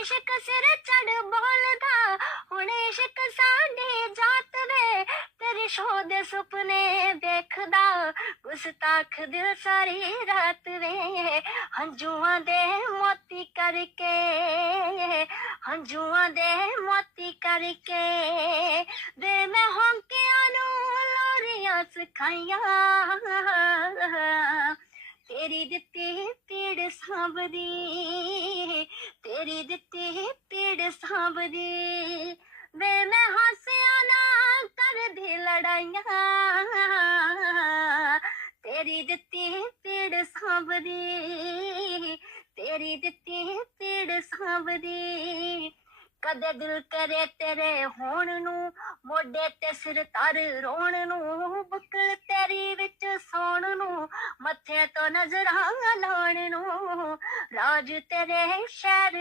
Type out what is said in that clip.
इश्क सिर चढ़ बोलदा हुण इश्क साडी जात वे तेरी शो दे सुपने देखदा गुस्ताख दिल सारी रात वे हंजुआं दे मोती करके हंजुआं दे मोती करके वे मैं होंकियां नू लोरियां सिखाइयां तेरी दित्ती पीड़ सांभदी तेरी दित्ती पीड़ सांभदी वे मैं हासिया ना करदी लड़ाइयां तेरी दित्ती पीड़ सांभदी तेरी दित्ती पीड़ सांभदी कदे दिल करे तेरे होण नू मोढे ते सिर तर रोण नू बुकल तेरी विच सौण नू मत्थे तो नजरां लाण नू राज तेरे शहर